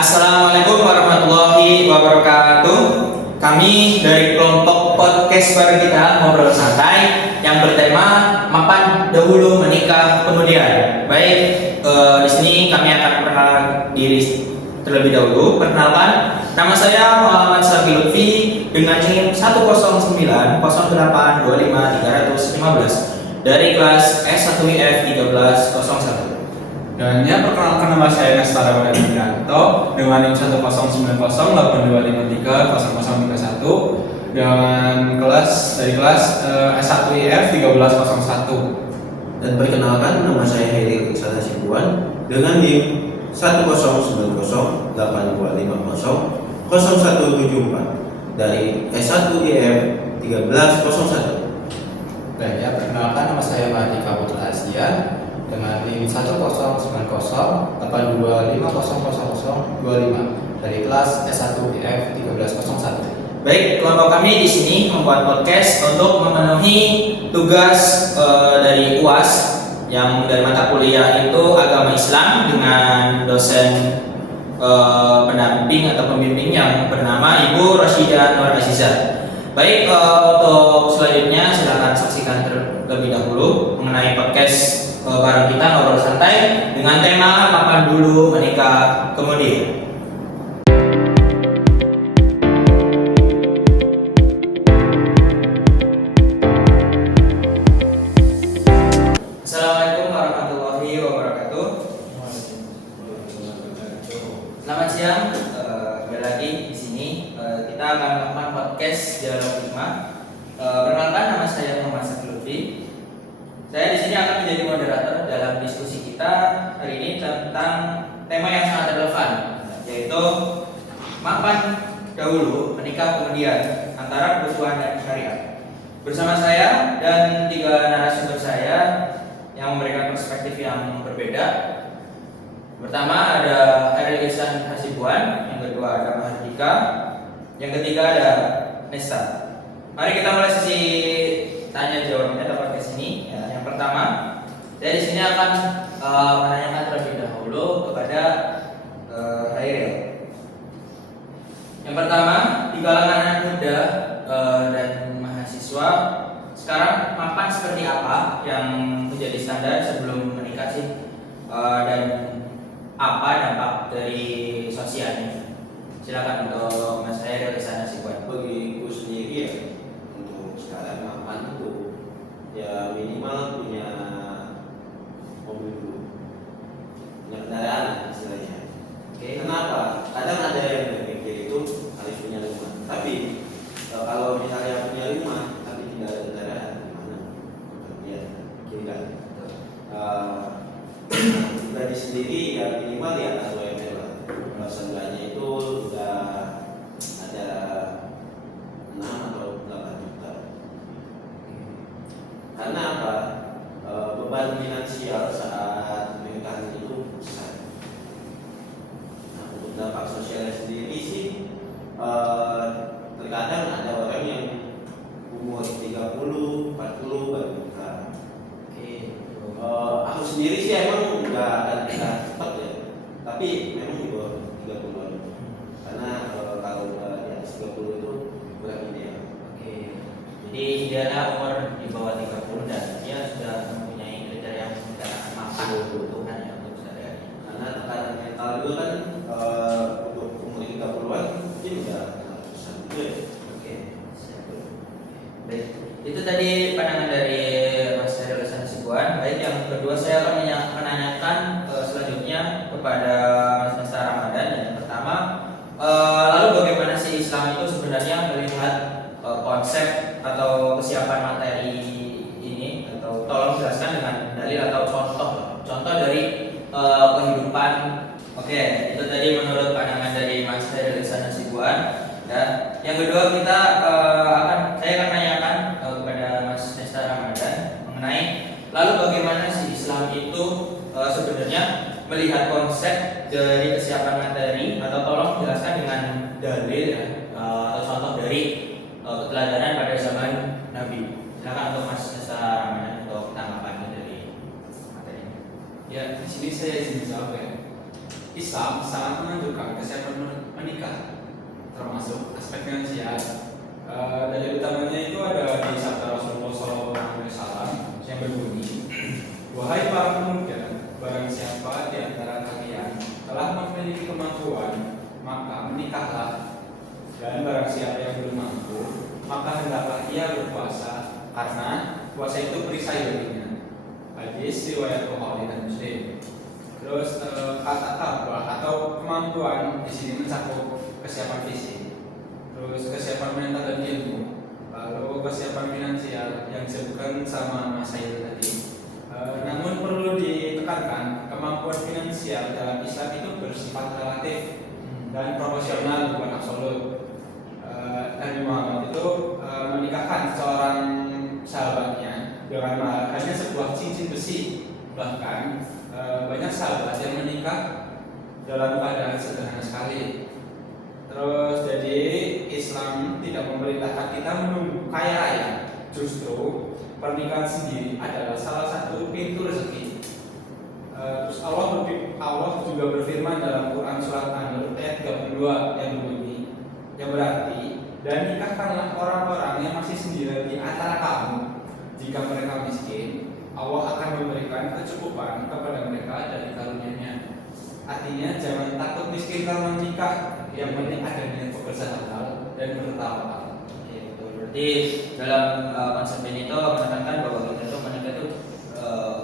Assalamualaikum warahmatullahi wabarakatuh. Kami dari kelompok podcast baru kita ngobrol santai yang bertema mapan dahulu menikah kemudian. Baik, di sini kami akan perkenalan diri terlebih dahulu. Perkenalkan, nama saya Muhammad Safi Lutfi dengan NIM 10980525315 dari kelas S1IF 1301. Dan ya, perkenalkan nama saya Nestara Wiranto dengan NIM 1098082530031 dengan dari kelas S1IF 1301. Dan perkenalkan, nama saya Heri Iksana Sibuan dengan NIM 1090825500174 dari S1IF 1301. Dan ya, perkenalkan, nama saya Mahardika Putra Asdian dengan NIM 1090825500025 dari kelas S1IF 1301. Baik, kelompok kami di sini membuat podcast untuk memenuhi tugas dari UAS yang dari mata kuliah itu agama Islam dengan dosen pendamping atau pembimbing yang bernama Ibu Rashidah Nur Azizah. Baik, untuk selanjutnya silakan saksikan terlebih dahulu mengenai podcast bareng kita ngobrol santai dengan tema mapan dulu menikah kemudian. Assalamualaikum warahmatullahi wabarakatuh. Selamat siang. Kembali lagi di sini kita akan melakukan podcast dialog hikmah. Perkenalkan, nama saya Muhammad Safi Lutfi. Saya di sini akan menjadi moderator dalam diskusi kita hari ini tentang tema yang sangat relevan, yaitu mapan dahulu menikah kemudian antara kebutuhan dan syariat. Bersama saya dan tiga narasumber saya yang memberikan perspektif yang berbeda. Pertama ada Hairil Ihsan Hasibuan, yang kedua ada Mahardika, yang ketiga ada Nesta. Mari kita mulai sesi tanya jawabnya dapat ke sini. Yang pertama, saya di sini akan menanyakan terlebih dahulu kepada Hairil. Yang pertama, di kalangan anak muda dan mahasiswa sekarang mapan seperti apa yang menjadi standar sebelum menikah sih, dan apa dampak dari sosialnya? Silakan untuk Mas Hairil di sana sih, buat. Bagiku sendiri ya, untuk sekarang mapan itu ya minimal punya mobil dulu, punya kendaraan istilahnya. Kenapa? Kadang ada yang berpikir itu harus punya rumah, tapi kalau misalnya punya rumah tapi tidak ada kendaraan, gimana? Ya, kira pribadi sendiri ya minimal di atas UMR lah. Kalau seenggaknya itu sudah ada 6 atau 8 juta. Karena apa? Beban finansial saat pernikahan itu besar. Nah, untuk dampak sosialnya sendiri sih, terkadang ada orang yang umur 30, 40 baru nikah. Aku sendiri sih emang nggak akan nikah cepat ya, tapi memang di bawah 30-an. Karena kalau di atas 30 itu kurang ideal. Jadi idealnya umur di bawah 30 dan dia sudah mempunyai kriteria yang menggunakan mapan kebutuhan ya untuk sehari-hari. Karena tekanan mental juga kan untuk umur 30-an mungkin udah besar juga ya. Siap. Baik, itu tadi pandangan dari Mas Hairil Ihsan Hasibuan. Baik, yang kedua saya akan menanyakan selanjutnya kepada Mas Nesta Ramadan. Yang pertama, lalu bagaimana sih Islam itu sebenarnya melihat konsep atau kesiapan materi ini, atau tolong jelaskan dengan dalil atau contoh dari kehidupan. Oke, itu tadi menurut pandangan dari Mas Hairil Ihsan Hasibuan. Dan yang kedua saya akan menanyakan kepada Mas Nesta Ramadan mengenai lalu bagaimana sih Islam itu sebenarnya melihat konsep dari kesiapan materi, atau tolong jelaskan dengan dalil ya, atau contoh dari keteladanan pada zaman Nabi. Silakan untuk Mas Nesta Ramadan untuk tanggapannya dari materi ini. Ya, di sini saya izin jawab ya. Islam sangat menunjukkan kesiapan menikah, termasuk aspek finansial. Dalil utamanya itu ada di sabda Rasulullah SAW yang berbunyi, "Wahai para pemuda, barang siapa di antara kalian telah memiliki kemampuan, maka menikahlah. Dan barang siapa yang belum mampu, maka hendaklah ia berpuasa, karena puasa itu perisai baginya." Hadis riwayat Bukhari dan Muslim. Terus kata takwa atau kemampuan di sini mencakup kesiapan fisik, terus kesiapan mental dan ilmu, lalu kesiapan finansial yang disebutkan sama Mas Said tadi. Namun perlu ditekankan, kemampuan finansial dalam Islam itu bersifat relatif dan proporsional, bukan absolut. Nabi Muhammad itu menikahkan seorang sahabatnya dengan hanya sebuah cincin besi. Bahkan banyak sahabat yang menikah dalam keadaan sederhana sekali. Terus jadi Islam tidak memerintahkan kita menunggu kaya raya. Justru pernikahan sendiri adalah salah satu pintu rezeki. Terus Allah juga berfirman dalam Quran surat An-Nur ayat 32 yang berbunyi, yang berarti, "Dan nikahkanlah orang-orang yang masih sendiri di antara kamu. Jika mereka miskin, Allah akan memberikan kecukupan kepada mereka dari karunia-Nya." Artinya jangan takut miskin karena menikah, yang penting ada niat pekerjaan halal dan bertawakal. Oke, betul. Berarti dalam konsep ini itu menekankan bahwa kita itu menikah itu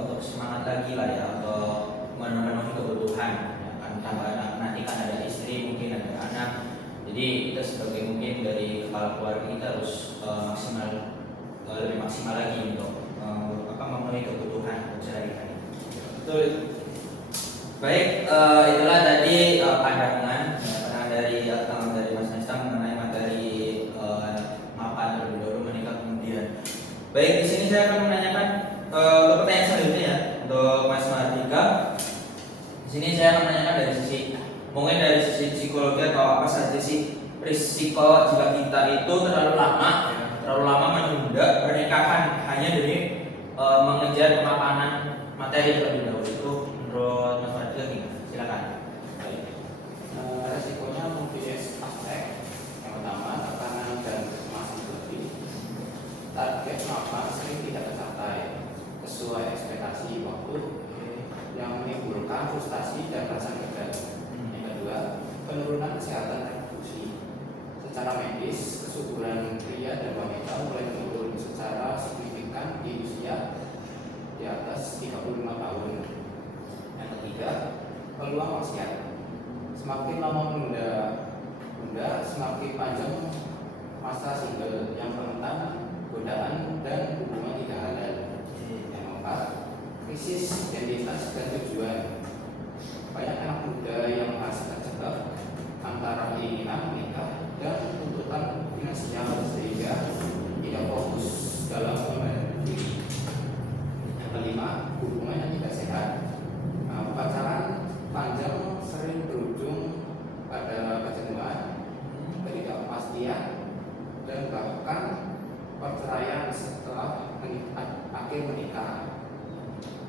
untuk semangat lagi lah ya, untuk memenuhi kebutuhan. Ya, kan tambah anak, nanti kan ada istri, mungkin ada anak. Jadi kita sebagai mungkin dari kepala keluarga kita harus lebih maksimal lagi untuk memenuhi kebutuhan sehari-hari. Betul. Baik, itulah tadi pandangan dari Mas Nesta mengenai materi mapan terlebih dahulu menikah kemudian. Baik, di sini saya akan menanyakan pertanyaan selanjutnya ya untuk Mas Mardika. Di sini saya akan menanyakan dari sisi psikologi atau apa saja sih risiko jika kita itu terlalu lama menunda pernikahan hanya demi mengejar kemapanan materi terlebih dahulu. Itu menurut Mas Mardika gimana? Silakan. Resikonya mempunyai aspek. Yang pertama, tekanan dan kecemasan berlebih. Target mapan sering tidak tercapai sesuai ekspektasi waktu, yang menimbulkan frustasi dan rasa gagal. Yang kedua, penurunan kesehatan reproduksi. Secara medis, kesuburan pria dan wanita mulai menurun secara signifikan di usia di atas 35 tahun. Yang ketiga, peluang maksiat. Semakin lama menunda, semakin panjang masa single yang rentan godaan dan hubungan tidak halal. Yang keempat, krisis identitas dan tujuan. Banyak anak muda yang merasa terjebak antara keinginan menikah dan tuntutan finansial sehingga tidak fokus dalam membangun diri. Yang kelima, hubungan yang tidak sehat. Pacaran panjang sering berujung pada kejenuhan, ketidakpastian, dan bahkan perceraian setelah akhir menikah.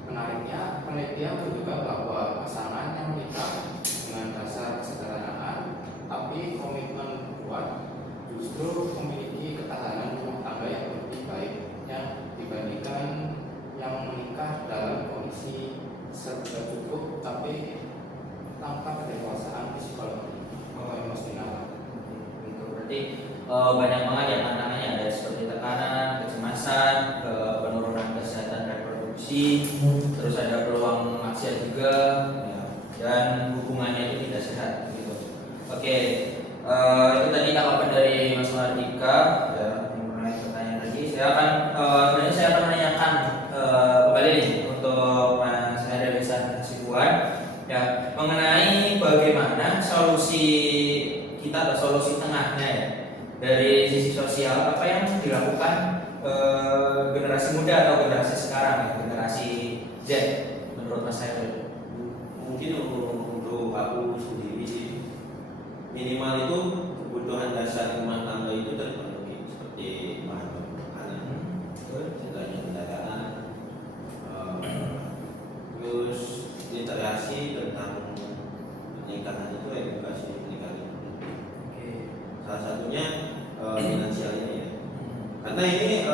Menariknya, penelitian menunjukkan bahwa pasangan yang menikah dengan dasar kesederhanaan tapi komitmen kuat justru memiliki ketahanan rumah tangga yang lebih baik dibandingkan yang menikah dalam kondisi serba cukup tapi tanpa kedewasaan psikologi atau emosional. Itu berarti banyak banget ya tantangannya, ada seperti tekanan, kecemasan, penurunan kesehatan reproduksi, terus ada peluang maksiat juga, ya, dan hubungannya itu tidak sehat gitu. Oke, itu tadi tanggapan dari Mas Mardika ya mengenai pertanyaan tadi. Saya akan menanyakan kembali nih untuk Mas Haidar Ihsan Hasibuan ya mengenai bagaimana solusi kita atau solusi tengahnya ya dari sisi sosial, apa yang dilakukan generasi muda atau generasi sekarang ya, generasi Z menurut Mas Haidar? Mungkin untuk aku sendiri sih, minimal itu kebutuhan dasar rumah tangga itu terpenuhi, seperti bahan makanan, segalanya kendaraan, terus literasi tentang ini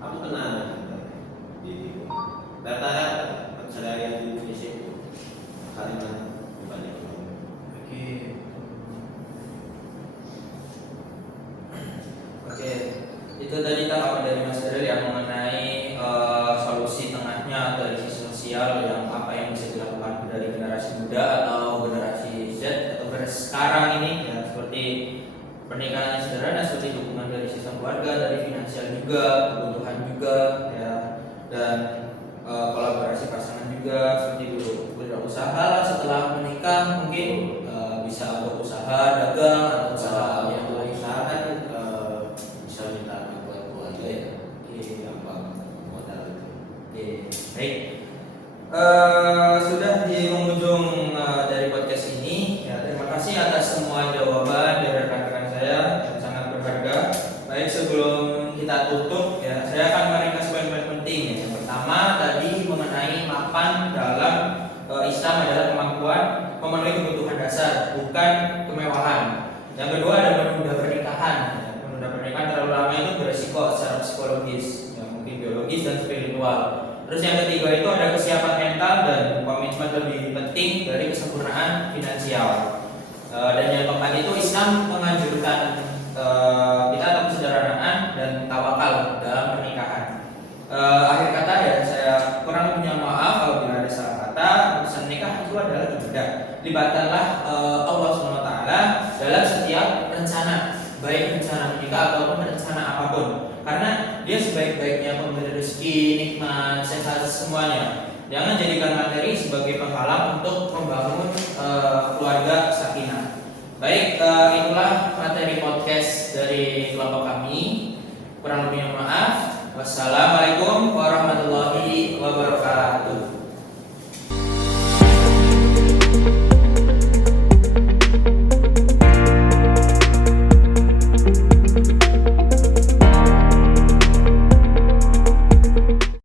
aku kenal di timur. Rata-rata perceraian di Indonesia itu karena beban ekonomi. Oke, itu tadi tanggapan dari Mas Daryl yang mengenai solusi tengahnya atau dari sisi sosial yang apa yang bisa dilakukan dari generasi muda atau generasi Z atau generasi sekarang ini ya, seperti pernikahan yang sederhana, seperti dukungan dari sistem keluarga, dari finansial juga, kebutuhan juga ya, dan kolaborasi pasangan juga seperti dulu berusaha lah setelah menikah mungkin bisa untuk usaha dagang atau usaha yang lain. Usaha kan bisa minta bantuan keluarga ya. Gampang modal itu. Oke, baik. Sudah di penghujung dari podcast ini. Ya, terima kasih atas semua jawaban dari rekan-rekan saya yang sangat berharga. Baik, sebelum kita tutup, ya, saya akan meringkas poin-poin penting. Ya. Yang pertama tadi mengenai mapan dalam Islam adalah kemampuan memenuhi kebutuhan dasar, bukan kemewahan. Yang kedua ada menunda pernikahan. Ya, menunda pernikahan terlalu lama itu beresiko secara psikologis, ya, mungkin biologis dan spiritual. Terus yang ketiga itu ada kesiapan mental dan komitmen lebih penting dari kesempurnaan finansial. Dan yang keempat itu Islam menganjurkan kita atau kesederhanaan dan tawakal dalam pernikahan. Akhir kata ya saya kurang punya maaf kalau bila ada salah kata. Urusan nikah itu adalah ibadah. Libatkanlah Allah SWT dalam setiap rencana, baik rencana menikah ataupun rencana apapun. Karena dia sebaik-baiknya pemberi rezeki, nikmat, sehat semuanya. Jangan jadikan materi sebagai penghalang untuk membangun keluarga sakinah. Baik, itulah materi podcast dari kelompok kami. Kurang lebihnya maaf. Wassalamualaikum.